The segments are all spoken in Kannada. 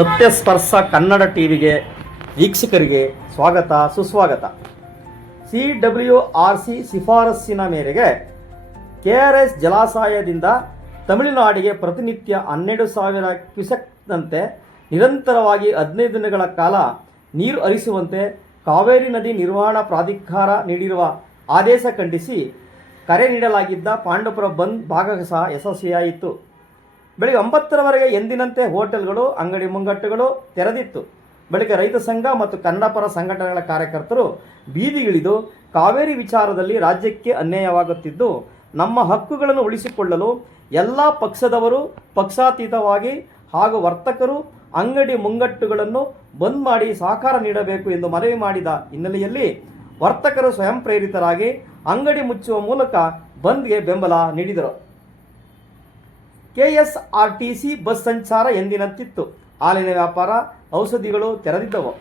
ಸತ್ಯಸ್ಪರ್ಶ ಕನ್ನಡ ಟಿವಿಗೆ ವೀಕ್ಷಕರಿಗೆ ಸ್ವಾಗತ ಸುಸ್ವಾಗತ. CWRC ಶಿಫಾರಸ್ಸಿನ ಮೇರೆಗೆ KRS ಜಲಾಶಯದಿಂದ ತಮಿಳುನಾಡಿಗೆ ಪ್ರತಿನಿತ್ಯ 12,000 ಕ್ಯೂಸೆಕ್ನಂತೆ ನಿರಂತರವಾಗಿ 15 ದಿನಗಳ ಕಾಲ ನೀರು ಹರಿಸುವಂತೆ ಕಾವೇರಿ ನದಿ ನಿರ್ವಹಣಾ ಪ್ರಾಧಿಕಾರ ನೀಡಿರುವ ಆದೇಶ ಖಂಡಿಸಿ ಕರೆ ನೀಡಲಾಗಿದ್ದ ಪಾಂಡವಪುರ ಬಂದ್ ಭಾಗಶಃ ಯಶಸ್ವಿಯಾಯಿತು. ಬೆಳಗ್ಗೆ 9ರವರೆಗೆ ಎಂದಿನಂತೆ ಹೋಟೆಲ್ಗಳು, ಅಂಗಡಿ ಮುಂಗಟ್ಟುಗಳು ತೆರೆದಿತ್ತು. ಬಳಿಕ ರೈತ ಸಂಘ ಮತ್ತು ಕನ್ನಡಪರ ಸಂಘಟನೆಗಳ ಕಾರ್ಯಕರ್ತರು ಬೀದಿಗಿಳಿದು ಕಾವೇರಿ ವಿಚಾರದಲ್ಲಿ ರಾಜ್ಯಕ್ಕೆ ಅನ್ಯಾಯವಾಗುತ್ತಿದ್ದು ನಮ್ಮ ಹಕ್ಕುಗಳನ್ನು ಉಳಿಸಿಕೊಳ್ಳಲು ಎಲ್ಲ ಪಕ್ಷದವರು ಪಕ್ಷಾತೀತವಾಗಿ ಹಾಗೂ ವರ್ತಕರು ಅಂಗಡಿ ಮುಂಗಟ್ಟುಗಳನ್ನು ಬಂದ್ ಮಾಡಿ ಸಹಕಾರ ನೀಡಬೇಕು ಎಂದು ಮನವಿ ಮಾಡಿದ ಹಿನ್ನೆಲೆಯಲ್ಲಿ ವರ್ತಕರು ಸ್ವಯಂ ಪ್ರೇರಿತರಾಗಿ ಅಂಗಡಿ ಮುಚ್ಚುವ ಮೂಲಕ ಬಂದ್ಗೆ ಬೆಂಬಲ ನೀಡಿದರು. KSRTC ಬಸ್ ಸಂಚಾರ ಎಂದಿನಂತಿತ್ತು. ಹಾಲಿನ ವ್ಯಾಪಾರ, ಔಷಧಿಗಳು ತೆರೆದಿದ್ದವು.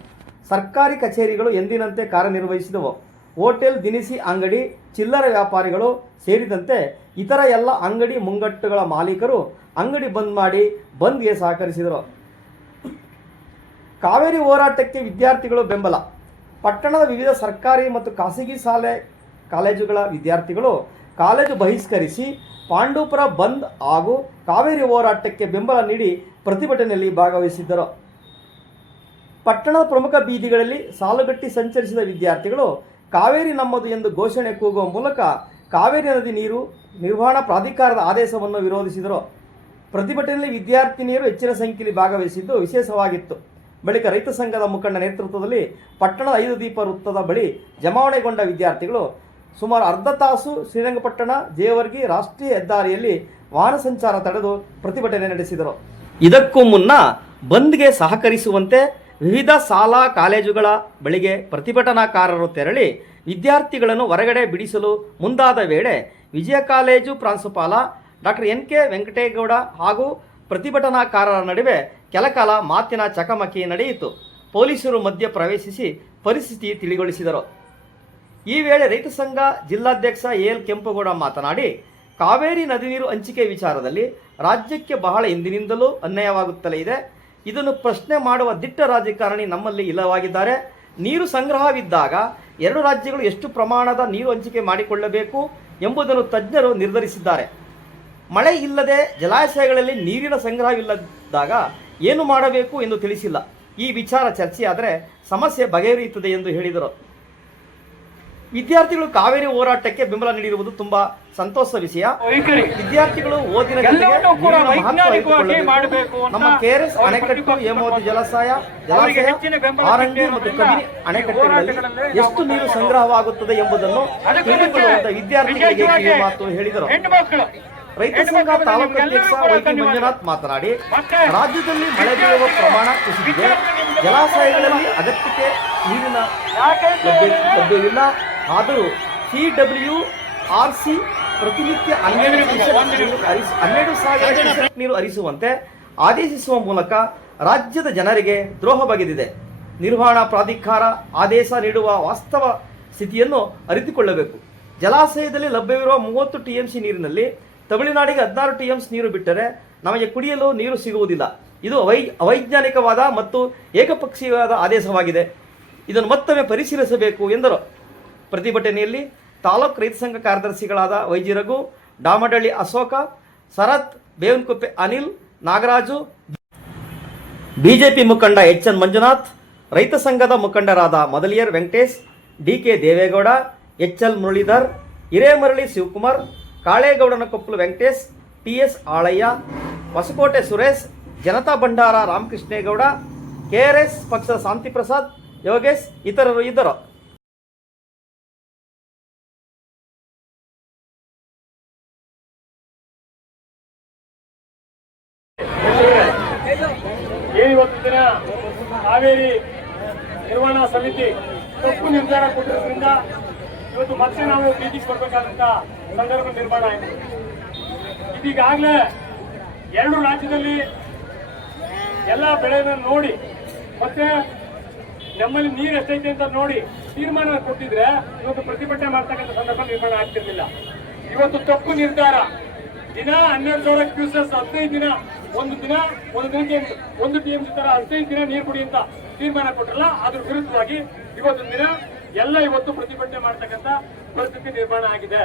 ಸರ್ಕಾರಿ ಕಚೇರಿಗಳು ಎಂದಿನಂತೆ ಕಾರ್ಯನಿರ್ವಹಿಸಿದವು. ಹೋಟೆಲ್, ದಿನಸಿ ಅಂಗಡಿ, ಚಿಲ್ಲರೆ ವ್ಯಾಪಾರಿಗಳು ಸೇರಿದಂತೆ ಇತರ ಎಲ್ಲ ಅಂಗಡಿ ಮುಂಗಟ್ಟುಗಳ ಮಾಲೀಕರು ಅಂಗಡಿ ಬಂದ್ ಮಾಡಿ ಬಂದ್ಗೆ ಸಹಕರಿಸಿದರು. ಕಾವೇರಿ ಹೋರಾಟಕ್ಕೆ ವಿದ್ಯಾರ್ಥಿಗಳು ಬೆಂಬಲ. ಪಟ್ಟಣದ ವಿವಿಧ ಸರ್ಕಾರಿ ಮತ್ತು ಖಾಸಗಿ ಶಾಲೆ ಕಾಲೇಜುಗಳ ವಿದ್ಯಾರ್ಥಿಗಳು ಕಾಲೇಜು ಬಹಿಷ್ಕರಿಸಿ ಪಾಂಡವಪುರ ಬಂದ್ ಹಾಗೂ ಕಾವೇರಿ ಹೋರಾಟಕ್ಕೆ ಬೆಂಬಲ ನೀಡಿ ಪ್ರತಿಭಟನೆಯಲ್ಲಿ ಭಾಗವಹಿಸಿದ್ದರು. ಪಟ್ಟಣದ ಪ್ರಮುಖ ಬೀದಿಗಳಲ್ಲಿ ಸಾಲುಗಟ್ಟಿ ಸಂಚರಿಸಿದ ವಿದ್ಯಾರ್ಥಿಗಳು ಕಾವೇರಿ ನಮ್ಮದು ಎಂದು ಘೋಷಣೆ ಕೂಗುವ ಮೂಲಕ ಕಾವೇರಿ ನದಿ ನೀರು ನಿರ್ವಹಣಾ ಪ್ರಾಧಿಕಾರದ ಆದೇಶವನ್ನು ವಿರೋಧಿಸಿದರು. ಪ್ರತಿಭಟನೆಯಲ್ಲಿ ವಿದ್ಯಾರ್ಥಿನಿಯರು ಹೆಚ್ಚಿನ ಸಂಖ್ಯೆಯಲ್ಲಿ ಭಾಗವಹಿಸಿದ್ದು ವಿಶೇಷವಾಗಿತ್ತು. ಬಳಿಕ ರೈತ ಸಂಘದ ಮುಖಂಡ ನೇತೃತ್ವದಲ್ಲಿ ಪಟ್ಟಣದ 5 ದೀಪ ವೃತ್ತದ ಬಳಿ ಜಮಾವಣೆಗೊಂಡ ವಿದ್ಯಾರ್ಥಿಗಳು ಸುಮಾರು ಅರ್ಧ ತಾಸು ಶ್ರೀರಂಗಪಟ್ಟಣ ಜೇವರ್ಗಿ ರಾಷ್ಟ್ರೀಯ ಹೆದ್ದಾರಿಯಲ್ಲಿ ವಾಹನ ಸಂಚಾರ ತಡೆದು ಪ್ರತಿಭಟನೆ ನಡೆಸಿದರು. ಇದಕ್ಕೂ ಮುನ್ನ ಬಂದ್ಗೆ ಸಹಕರಿಸುವಂತೆ ವಿವಿಧ ಶಾಲಾ ಕಾಲೇಜುಗಳ ಬಳಿಗೆ ಪ್ರತಿಭಟನಾಕಾರರು ತೆರಳಿ ವಿದ್ಯಾರ್ಥಿಗಳನ್ನು ಹೊರಗಡೆ ಬಿಡಿಸಲು ಮುಂದಾದ ವೇಳೆ ವಿಜಯ ಕಾಲೇಜು ಪ್ರಾಂಶುಪಾಲ ಡಾಕ್ಟರ್ NK ವೆಂಕಟೇಗೌಡ ಹಾಗೂ ಪ್ರತಿಭಟನಾಕಾರರ ನಡುವೆ ಕೆಲಕಾಲ ಮಾತಿನ ಚಕಮಕಿ ನಡೆಯಿತು. ಪೊಲೀಸರು ಮಧ್ಯ ಪ್ರವೇಶಿಸಿ ಪರಿಸ್ಥಿತಿ ತಿಳಿಗೊಳಿಸಿದರು. ಈ ವೇಳೆ ರೈತ ಸಂಘ ಜಿಲ್ಲಾಧ್ಯಕ್ಷ AL ಕೆಂಪೇಗೌಡ ಮಾತನಾಡಿ, ಕಾವೇರಿ ನದಿ ನೀರು ಹಂಚಿಕೆ ವಿಚಾರದಲ್ಲಿ ರಾಜ್ಯಕ್ಕೆ ಬಹಳ ಹಿಂದಿನಿಂದಲೂ ಅನ್ಯಾಯವಾಗುತ್ತಲೇ ಇದೆ. ಇದನ್ನು ಪ್ರಶ್ನೆ ಮಾಡುವ ದಿಟ್ಟ ರಾಜಕಾರಣಿ ನಮ್ಮಲ್ಲಿ ಇಲ್ಲವಾಗಿದ್ದಾರೆ. ನೀರು ಸಂಗ್ರಹವಿದ್ದಾಗ 2 ರಾಜ್ಯಗಳು ಎಷ್ಟು ಪ್ರಮಾಣದ ನೀರು ಹಂಚಿಕೆ ಮಾಡಿಕೊಳ್ಳಬೇಕು ಎಂಬುದನ್ನು ತಜ್ಞರು ನಿರ್ಧರಿಸಿದ್ದಾರೆ. ಮಳೆ ಇಲ್ಲದೆ ಜಲಾಶಯಗಳಲ್ಲಿ ನೀರಿನ ಸಂಗ್ರಹವಿಲ್ಲದಾಗ ಏನು ಮಾಡಬೇಕು ಎಂದು ತಿಳಿಸಿಲ್ಲ. ಈ ವಿಚಾರ ಚರ್ಚೆಯಾದರೆ ಸಮಸ್ಯೆ ಬಗೆಹರಿಯುತ್ತದೆ ಎಂದು ಹೇಳಿದರು. ವಿದ್ಯಾರ್ಥಿಗಳು ಕಾವೇರಿ ಹೋರಾಟಕ್ಕೆ ಬೆಂಬಲ ನೀಡಿರುವುದು ತುಂಬಾ ಸಂತೋಷ ವಿಷಯ. ವಿದ್ಯಾರ್ಥಿಗಳು ಓದಿನ ಜೊತೆಗೆ ನಮ್ಮ KRS ಅಣೆಕಟ್ಟು, ಹೇಮಾವತಿ ಜಲಾಶಯ, ಆರಂಗಿ ಮತ್ತು ಕಬಿನಿ ಅಣೆಕಟ್ಟುಗಳಲ್ಲಿ ಎಷ್ಟು ನೀರು ಸಂಗ್ರಹವಾಗುತ್ತದೆ ಎಂಬುದನ್ನು ತಿಳಿದುಕೊಳ್ಳುವಂತ ವಿದ್ಯಾರ್ಥಿಗಳಿಗೆ ಕಿವಿ ಮಾತು ಹೇಳಿದರು. ರೈತ ಸಂಘ ತಾಲೂಕು ಅಧ್ಯಕ್ಷ YT ಮಂಜುನಾಥ್ ಮಾತನಾಡಿ, ರಾಜ್ಯದಲ್ಲಿ ಮಳೆ ಬೀಳುವ ಪ್ರಮಾಣ ಕುಸಿದಿದೆ. ಜಲಾಶಯಗಳಲ್ಲಿ ಅಗತ್ಯಕ್ಕೆ ನೀರಿನ ಲಭ್ಯವಿಲ್ಲ. ಆದರೂ CWRC ಪ್ರತಿನಿತ್ಯ 12,000 ನೀರು ಹರಿಸುವಂತೆ ಆದೇಶಿಸುವ ಮೂಲಕ ರಾಜ್ಯದ ಜನರಿಗೆ ದ್ರೋಹ ಬಗೆದಿದೆ. ನಿರ್ವಹಣಾ ಪ್ರಾಧಿಕಾರ ಆದೇಶ ನೀಡುವ ವಾಸ್ತವ ಸ್ಥಿತಿಯನ್ನು ಅರಿತುಕೊಳ್ಳಬೇಕು. ಜಲಾಶಯದಲ್ಲಿ ಲಭ್ಯವಿರುವ 30 TMC ನೀರಿನಲ್ಲಿ ತಮಿಳುನಾಡಿಗೆ 16 TMC ನೀರು ಬಿಟ್ಟರೆ ನಮಗೆ ಕುಡಿಯಲು ನೀರು ಸಿಗುವುದಿಲ್ಲ. ಇದು ಅವೈಜ್ಞಾನಿಕವಾದ ಮತ್ತು ಏಕಪಕ್ಷೀಯವಾದ ಆದೇಶವಾಗಿದೆ. ಇದನ್ನು ಮತ್ತೊಮ್ಮೆ ಪರಿಶೀಲಿಸಬೇಕು ಎಂದರು. ಪ್ರತಿಭಟನೆಯಲ್ಲಿ ತಾಲೂಕು ರೈತ ಸಂಘ ಕಾರ್ಯದರ್ಶಿಗಳಾದ YG ರಘು, ಡಾಮಡಳ್ಳಿ ಅಶೋಕ, ಶರತ್, ಬೇವನಕುಪ್ಪೆ ಅನಿಲ್, ನಾಗರಾಜು, ಬಿಜೆಪಿ ಮುಖಂಡ HN ಮಂಜುನಾಥ್, ರೈತ ಸಂಘದ ಮುಖಂಡರಾದ Mudaliar Venkatesh, DK Deve Gowda, HL Muralidhar, Hiremarali Shivakumar, ಕಾಳೇಗೌಡನ ಕೊಪ್ಪಲು Venkatesh, TS ಆಳಯ್ಯ, Hosakote Suresh, Janata ಭಂಡಾರ ರಾಮಕೃಷ್ಣೇಗೌಡ, KRS ಪಕ್ಷದ ಶಾಂತಿ ಪ್ರಸಾದ್, ಯೋಗೇಶ್ ಇತರರು ಇದ್ದರು. ಇವತ್ತು ದಿನ ಕಾವೇರಿ ನಿರ್ವಹಣಾ ಸಮಿತಿ ತಪ್ಪು ನಿರ್ಧಾರ ಕೊಟ್ಟಿರೋದ್ರಿಂದ ಇವತ್ತು ಮತ್ತೆ ನಾವು ಬೀದಿಗೆ ಬರಬೇಕಾದಂತ ಸಂದರ್ಭ ನಿರ್ಮಾಣ ಆಯಿತು. ಇದೀಗಾಗಲೇ 2 ರಾಜ್ಯದಲ್ಲಿ ಎಲ್ಲ ಬೆಳೆನ ನೋಡಿ ಮತ್ತೆ ನಮ್ಮಲ್ಲಿ ನೀರು ಎಷ್ಟೈತೆ ಅಂತ ನೋಡಿ ತೀರ್ಮಾನ ಕೊಟ್ಟಿದ್ರೆ ಇವತ್ತು ಪ್ರತಿಭಟನೆ ಮಾಡ್ತಕ್ಕಂಥ ಸಂದರ್ಭ ನಿರ್ಮಾಣ ಆಗ್ತಿರ್ಲಿಲ್ಲ. ಇವತ್ತು ತಪ್ಪು ನಿರ್ಧಾರ. ದಿನ 12,000 ಕ್ಯೂಸೆಸ್ 15 ದಿನ ಒಂದು ದಿನಕ್ಕೆ 1 TMC ತರ 15 ದಿನ ನೀರು ಕುಡಿ ಅಂತ ತೀರ್ಮಾನ ಕೊಟ್ಟರಲ್ಲ, ಅದ್ರ ವಿರುದ್ಧವಾಗಿ ಇವತ್ತೊಂದು ದಿನ ಎಲ್ಲ ಇವತ್ತು ಪ್ರತಿಭಟನೆ ಮಾಡ್ತಕ್ಕಂಥ ಪರಿಸ್ಥಿತಿ ನಿರ್ಮಾಣ ಆಗಿದೆ.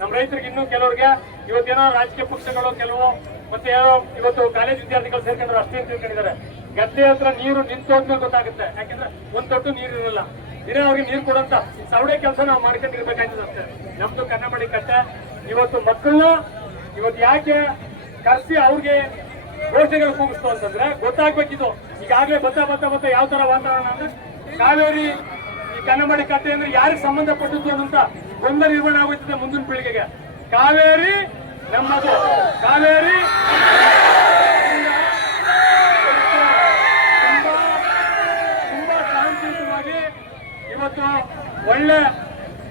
ನಮ್ಮ ರೈತರಿಗೆ ಇನ್ನೂ ಕೆಲವರಿಗೆ ಇವತ್ತೇನೋ ರಾಜಕೀಯ ಪಕ್ಷಗಳು ಕೆಲವು ಮತ್ತೆ ಯಾರೋ ಇವತ್ತು ಕಾಲೇಜ್ ವಿದ್ಯಾರ್ಥಿಗಳು ಸೇರ್ಕೊಂಡ್ರೆ ಅಷ್ಟೇ ಅಂತ ತಿಳ್ಕೊಂಡಿದ್ದಾರೆ. ಗದ್ದೆ ಹತ್ರ ನೀರು ನಿಂತೋದ್ಮೇಲೆ ಗೊತ್ತಾಗುತ್ತೆ, ಯಾಕಂದ್ರೆ ಒಂದ್ ತೊಟ್ಟು ನೀರು ಇರಲ್ಲ. ದಿನ ಅವ್ರಿಗೆ ನೀರು ಕೊಡಂತ ಸವಡೆ ಕೆಲಸ ನಾವು ಮಾಡ್ಕೊಂಡಿರ್ಬೇಕಾಗ್ತದೆ ಅಷ್ಟೇ. ನಮ್ದು ಕನ್ನಂಬಾಡಿ ಕಟ್ಟೆ ಇವತ್ತು ಮಕ್ಕಳನ್ನ ಇವತ್ತು ಯಾಕೆ ಕರ್ಸಿ ಅವ್ರಿಗೆ ಘೋಷಣೆಗಳು ಕೂಗಿಸ್ತು ಅಂತಂದ್ರೆ ಗೊತ್ತಾಗ್ಬೇಕಿದು. ಈಗಾಗಲೇ ಬತ್ತ ಯಾವ ತರ ವಾತಾವರಣ ಅಂದ್ರೆ ಕಾವೇರಿ ಈ ಕನ್ನಂಬಾಡಿ ಕಟ್ಟೆ ಅಂದ್ರೆ ಯಾರಿಗೆ ಸಂಬಂಧಪಟ್ಟದ್ದು ಅನ್ನೋಂತ ಗೊಂದಲ ನಿರ್ಮಾಣ ಆಗುತ್ತದೆ ಮುಂದಿನ ಪೀಳಿಗೆಗೆ. ಕಾವೇರಿ ನಮ್ಮದು, ಕಾವೇರಿ ತುಂಬಾ ಶಾಂತಿಯುತವಾಗಿ ಇವತ್ತು ಒಳ್ಳೆ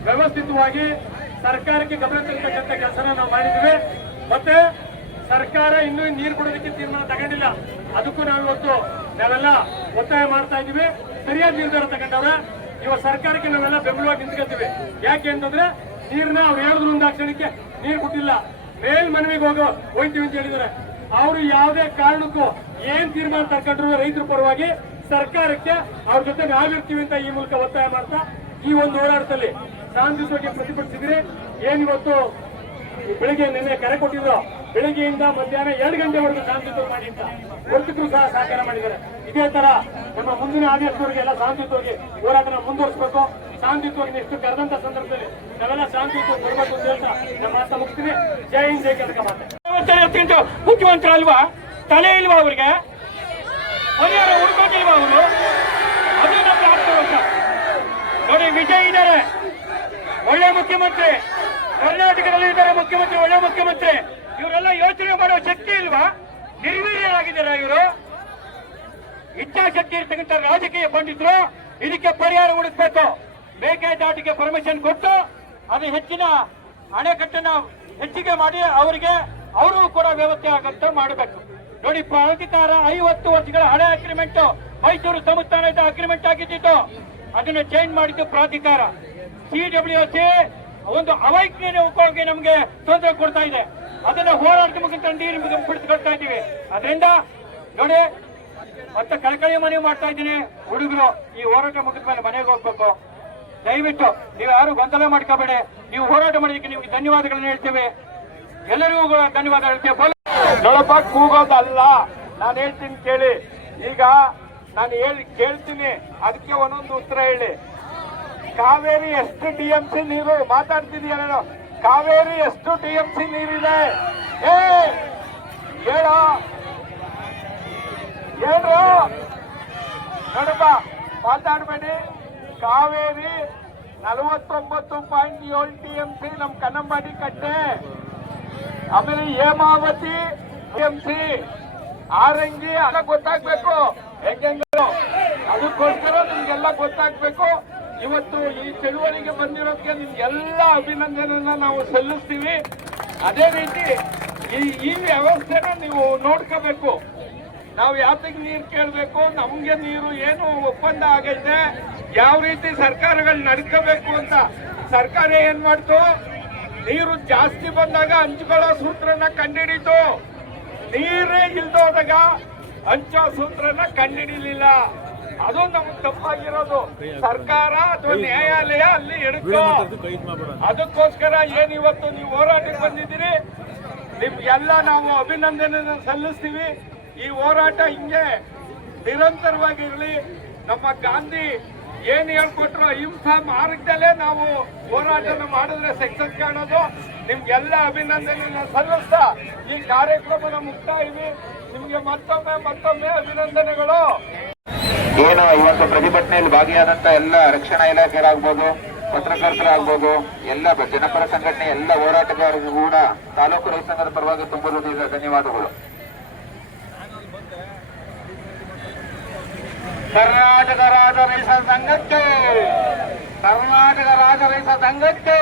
ವ್ಯವಸ್ಥಿತವಾಗಿ ಸರ್ಕಾರಕ್ಕೆ ಗಮನ ತರ್ತಕ್ಕಂಥ ಕೆಲಸನ ನಾವು ಮಾಡಿದ್ದೀವಿ. ಮತ್ತೆ ಸರ್ಕಾರ ಇನ್ನೂ ನೀರು ಕೊಡೋದಕ್ಕೆ ತೀರ್ಮಾನ ತಗೊಂಡಿಲ್ಲ, ಅದಕ್ಕೂ ನಾವೆಲ್ಲ ಒತ್ತಾಯ ಮಾಡ್ತಾ ಇದ್ದೀವಿ. ಸರಿಯಾದ ನಿರ್ಧಾರ ತಗೊಂಡವ್ರೆ. ಇವತ್ತು ಸರ್ಕಾರಕ್ಕೆ ನಾವೆಲ್ಲ ಬೆಂಬಲವಾಗಿ ನಿಂತ್ಕೊಳ್ತೀವಿ. ಯಾಕೆ ಅಂತಂದ್ರೆ ನೀರನ್ನ ಅವ್ರು ಹೇಳಿದ್ರು ಒಂದಾಕ್ಷಣಕ್ಕೆ ನೀರು ಕೊಟ್ಟಿಲ್ಲ, ಮೇಲ್ಮನವಿಗೆ ಹೋಗ್ತೀವಿ ಅಂತ ಹೇಳಿದ್ದಾರೆ. ಅವರು ಯಾವುದೇ ಕಾರಣಕ್ಕೂ ಏನ್ ತೀರ್ಮಾನ ತಗೊಂಡ್ರು ರೈತರ ಪರವಾಗಿ ಸರ್ಕಾರಕ್ಕೆ ಅವ್ರ ಜೊತೆ ನಾವಿರ್ತೀವಿ ಅಂತ ಈ ಮೂಲಕ ಒತ್ತಾಯ ಮಾಡ್ತಾ ಈ ಒಂದು ಹೋರಾಟದಲ್ಲಿ ಶಾಂತಿಯುತವಾಗಿ ಪ್ರತಿಭಟಿಸಿದ್ರಿ. ಏನಿವತ್ತು ಬೆಳಿಗ್ಗೆ ನಿನ್ನೆ ಕರೆ ಕೊಟ್ಟಿದ್ರು, ಬೆಳಿಗ್ಗೆಯಿಂದ ಮಧ್ಯಾಹ್ನ 2 ಗಂಟೆವರೆಗೂ ಶಾಂತಿಯುತ ಮಾಡಿ ಅಂತ ವರ್ತಕರು ಸಹ ಸಹಕಾರ ಮಾಡಿದ್ದಾರೆ. ಇದೇ ತರ ನಮ್ಮ ಮುಂದಿನ ಆದೇಶದವರಿಗೆಲ್ಲ ಶಾಂತಿಯುತವಾಗಿ ಹೋರಾಟನ ಮುಂದುವರಿಸಬೇಕು. ಶಾಂತಿಯುತವಾಗಿ ನೆಕ್ಸ್ಟ್ ಕರೆದಂತ ಸಂದರ್ಭದಲ್ಲಿ ನಾವೆಲ್ಲ ಶಾಂತಿಯುತವಾಗಿ ಬರಬೇಕು ಅಂತ ಹೇಳ್ತಾ ನಮ್ಮ ಮಾತ ಮುಗಿಸ್ತೀನಿ. ಜೈ ಹಿಂದ್, ಜೈ ಕರ್ನಾಟಕ ಮಾತೆ. ಮುಖ್ಯಮಂತ್ರಿ ಅಲ್ವಾ, ತಲೆ ಇಲ್ವಾ ಅವ್ರಿಗೆ, ಪರಿಹಾರ ಹುಡ್ಕೋತಿಲ್ವಾ ಅವರು? ಅದು ನಮ್ಮ 10 ವರ್ಷ ನೋಡಿ. ವಿಜಯ್ ಇದ್ದಾರೆ, ಒಳ್ಳೆ ಮುಖ್ಯಮಂತ್ರಿ, ಕರ್ನಾಟಕದಲ್ಲಿ ಇದ್ದಾರೆ ಮುಖ್ಯಮಂತ್ರಿ, ಒಳ್ಳೆ ಮುಖ್ಯಮಂತ್ರಿ. ಇವರೆಲ್ಲ ಯೋಚನೆ ಮಾಡೋ ಶಕ್ತಿ ಇಲ್ವಾ? ನಿರ್ವೀರ್ಯರಾಗಿದ್ದಾರೆ ಇವರು. ಇಚ್ಛಾಶಕ್ತಿ ಇರ್ತಕ್ಕಂಥ ರಾಜಕೀಯ ಪಂಡಿತರು ಇದಕ್ಕೆ ಪರಿಹಾರ ಹುಡುಕ್ಬೇಕು. ಮೇಕೆದಾಟಿಗೆ ಪರ್ಮಿಷನ್ ಕೊಟ್ಟು ಅದು ಹೆಚ್ಚಿನ ಅಣೆಕಟ್ಟನ್ನ ಹೆಚ್ಚಿಗೆ ಮಾಡಿ ಅವರು ಕೂಡ ವ್ಯವಸ್ಥೆ ಆಗಂತ ಮಾಡಬೇಕು. ನೋಡಿ, ಪ್ರಾಧಿಕಾರ 50 ವರ್ಷಗಳ ಹಳೆ ಅಗ್ರಿಮೆಂಟ್ ಮೈಸೂರು ಸಂಸ್ಥಾನದ ಅಗ್ರಿಮೆಂಟ್ ಆಗಿದ್ದು, ಅದನ್ನು ಚೇಂಜ್ ಮಾಡಿದ್ದು ಪ್ರಾಧಿಕಾರ. CWC ಒಂದು ಅವೈಜ್ಞಾನಿಕವಾಗಿ ನಮಗೆ ತೊಂದರೆ ಕೊಡ್ತಾ ಇದೆ. ಅದನ್ನ ಹೋರಾಟದ ಮುಖಾಂತರ ನೀರು ಬಿಡಿಸ್ಕೊಳ್ತಾ ಇದ್ದೀವಿ. ಅದರಿಂದ ನೋಡಿ, ಮತ್ತೆ ಕಳಕಳಿ ಮನವಿ ಮಾಡ್ತಾ ಇದ್ದೀನಿ, ಹುಡುಗರು ಈ ಹೋರಾಟ ಮುಗಿದ ಮೇಲೆ ಮನೆಗೆ ಹೋಗ್ಬೇಕು. ದಯವಿಟ್ಟು ನೀವು ಯಾರು ಗೊಂದಲ ಮಾಡ್ಕೋಬೇಡಿ. ನೀವು ಹೋರಾಟ ಮಾಡೋದಕ್ಕೆ ನಿಮ್ಗೆ ಧನ್ಯವಾದಗಳನ್ನ ಹೇಳ್ತೇವೆ. ಎಲ್ಲರಿಗೂ ಧನ್ಯವಾದ ಹೇಳ್ತೇವೆ. ನೋಡಪ್ಪ, ಕೂಗೋದಲ್ಲ, ನಾನು ಹೇಳ್ತೀನಿ ಕೇಳಿ. ಈಗ ನಾನು ಕೇಳ್ತೀನಿ, ಅದಕ್ಕೆ ಒಂದೊಂದು ಉತ್ತರ ಹೇಳಿ. ಕಾವೇರಿ ಎಷ್ಟು TMC ನೀರು ಮಾತಾಡ್ತಿದೀಯ? ಕಾವೇರಿ ಎಷ್ಟು TMC ನೀರಿದೆ ಹೇಳೋ ನೋಡಪ್ಪ, ಮಾತಾಡ್ಬೇಡಿ. ಕಾವೇರಿ 49.7 TMC ನಮ್ ಕನ್ನಂಬಾಡಿ ಕಟ್ಟೆ. ಆಮೇಲೆ ಹೇಮಾವತಿ TMC, ಆರಂಗಿ ಅಲ್ಲ ಗೊತ್ತಾಗ್ಬೇಕು ಹೆಂಗೆಂಗೋ. ಅದಕ್ಕೋಸ್ಕರ ನಿಮ್ಗೆಲ್ಲ ಗೊತ್ತಾಗ್ಬೇಕು. ಇವತ್ತು ಈ ಚಳುವಳಿಗೆ ಬಂದಿರೋದಕ್ಕೆ ನಿಮ್ಗೆಲ್ಲ ಅಭಿನಂದನೆಯನ್ನ ನಾವು ಸಲ್ಲಿಸ್ತೀವಿ. ಅದೇ ರೀತಿ ಈ ವ್ಯವಸ್ಥೆನ ನೀವು ನೋಡ್ಕೋಬೇಕು. ನಾವು ಯಾತಕ್ಕೆ ನೀರು ಕೇಳಬೇಕು, ನಮ್ಗೆ ನೀರು ಏನು ಒಪ್ಪಂದ ಆಗೈತೆ, ಯಾವ ರೀತಿ ಸರ್ಕಾರಗಳು ನಡ್ಕೋಬೇಕು ಅಂತ. ಸರ್ಕಾರ ಏನ್ ಮಾಡ್ತು, ನೀರು ಜಾಸ್ತಿ ಬಂದಾಗ ಹಂಚ್ಕೊಳ್ಳೋ ಸೂತ್ರನ ಕಂಡುಹಿಡಿತು, ನೀರೇ ಇಲ್ದೋದಾಗ ಹಂಚೋ ಸೂತ್ರನ ಕಂಡುಹಿಡಿಲಿಲ್ಲ. ಅದು ನಮ್ಗೆ ತಪ್ಪಾಗಿರೋದು. ಸರ್ಕಾರ ಅಥವಾ ನ್ಯಾಯಾಲಯ ಅಲ್ಲಿ ಎಡುತ್ತೋ. ಅದಕ್ಕೋಸ್ಕರ ಏನಿವತ್ತು ನೀವು ಹೋರಾಟಕ್ಕೆ ಬಂದಿದ್ದೀರಿ, ನಿಮ್ಗೆಲ್ಲ ನಾವು ಅಭಿನಂದನೆ ಸಲ್ಲಿಸ್ತೀವಿ. ಈ ಹೋರಾಟ ಹಿಂಗೆ ನಿರಂತರವಾಗಿರಲಿ. ನಮ್ಮ ಗಾಂಧಿ ಏನ್ ಹೇಳ್ಕೊಟ್ರು, ಅಹಿಂಸಾ ಮಾರ್ಗದಲ್ಲೇ ನಾವು ಹೋರಾಟನ ಮಾಡಿದ್ರೆ ಸಕ್ಸಸ್ ಕಾಣೋದು. ನಿಮ್ಗೆಲ್ಲ ಅಭಿನಂದನೆಯನ್ನ ಸಲ್ಲಿಸ್ತಾ ಈ ಕಾರ್ಯಕ್ರಮನ ಮುಕ್ತಾಯಿವಿ. ನಿಮ್ಗೆ ಮತ್ತೊಮ್ಮೆ ಅಭಿನಂದನೆಗಳು. ಏನು ಇವತ್ತು ಪ್ರತಿಭಟನೆಯಲ್ಲಿ ಭಾಗಿಯಾದಂತ ಎಲ್ಲ ರಕ್ಷಣಾ ಇಲಾಖೆಗಳಾಗ್ಬೋದು, ಪತ್ರಕರ್ತರಾಗ್ಬೋದು, ಎಲ್ಲ ಜನಪರ ಸಂಘಟನೆ ಎಲ್ಲ ಹೋರಾಟಗಾರರಿಗೂ ಕೂಡ ತಾಲೂಕು ರೈತ ಸಂಘದ ಪರವಾಗಿ ತುಂಬ ಧನ್ಯವಾದಗಳು. ಕರ್ನಾಟಕ ರಾಜ್ಯ ರೈತ ಸಂಘಕ್ಕೆ, ಕರ್ನಾಟಕ ರಾಜ್ಯ ರೈತ ಸಂಘಕ್ಕೆ,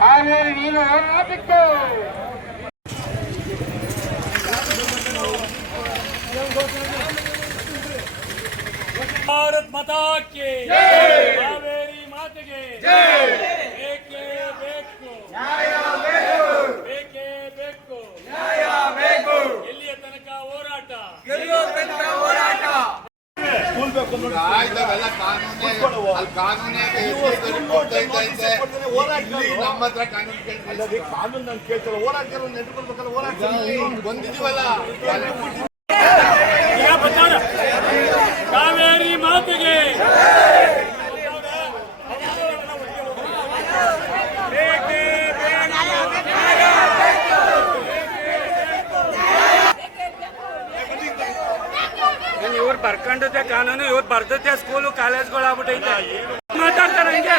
ಕಾವೇರಿ ನೀರು ಹೋರಾಟಕ್ಕೆ. ಭಾರತ್ ಮಾತಾ ಕಿ ಕಾವೇರಿ ಮಾತೆಗೆ ಬೇಕೇ ಬೇಕು, ಬೇಕೇ ಬೇಕು, ಎಲ್ಲಿಯ ತನಕ ಆಯ್ತವೆಲ್ಲ ಕಾನೂನೇ ಅಲ್ಲಿ ಕಾನೂನೇ ನಮ್ಮ ಹತ್ರ ಕಾನೂನು ಕೇಳ್ತೀವಿ. ಕಾನೂನು ನಾನು ಕೇಳ್ತಾರೆ ಹೋರಾಟಗಾರರು ನೆಟ್ಕೊಳ್ಬೇಕಲ್ಲ, ಹೋರಾಟ ಬಂದಿದ್ದೀವಲ್ಲ. ಕಾವೇರಿ ಮಾತೆಗೆ ಇವ್ರು ಬರ್ಕೊಂಡತೆ ಕಾನೂನು, ಇವ್ರು ಬರ್ದತೆ ಸ್ಕೂಲು ಕಾಲೇಜ್ಗಳು ಆಗ್ಬಿಟ್ಟೈತೆ. ಮಾತಾಡ್ತಾರೆ ಹಂಗೆ.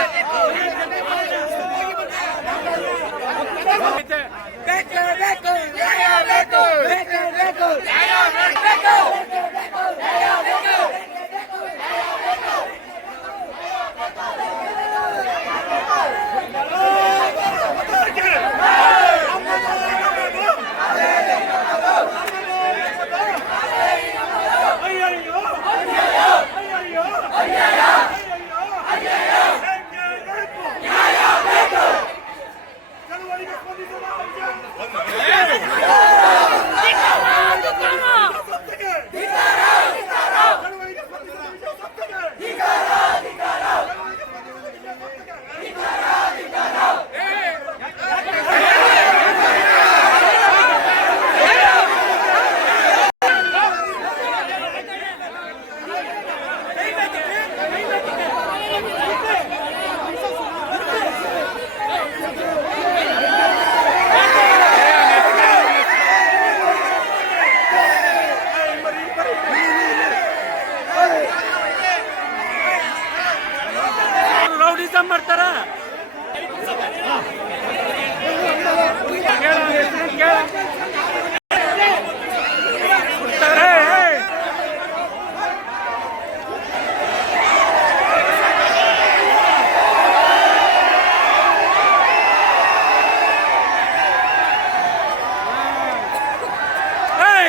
ರೌಡಿಸಂ ಮಾಡ್ತಾರ.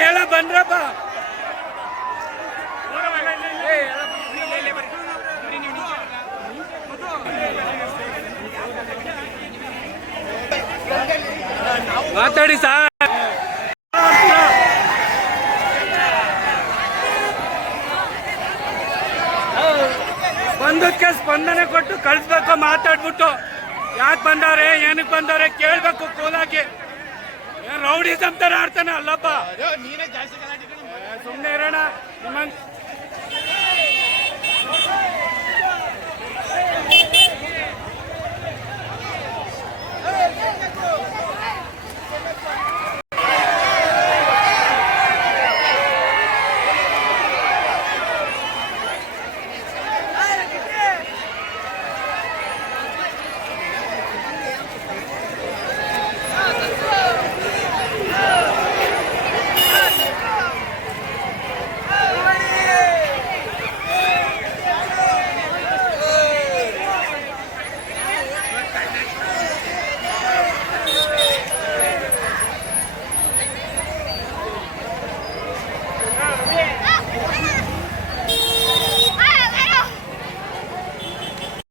ಎಲ್ಲ ಬಂದ್ರಪ್ಪ. ಮಾತಾಡಿ ಸರ್. ಒಂದಕ್ಕೆ ಸ್ಪಂದನೆ ಕೊಟ್ಟು ಕಳಿಸ್ಬೇಕು. ಮಾತಾಡ್ಬಿಟ್ಟು ಯಾಕೆ ಬಂದವ್ರೆ, ಏನಕ್ಕೆ ಬಂದವ್ರೆ ಕೇಳ್ಬೇಕು ಕೂಲಾಗಿ. ರೌಡಿಸಂ ತರ ಆಡ್ತಾನೆ ಅಲ್ಲಪ್ಪ. ಸುಮ್ಮನೆ ಇರೋಣ.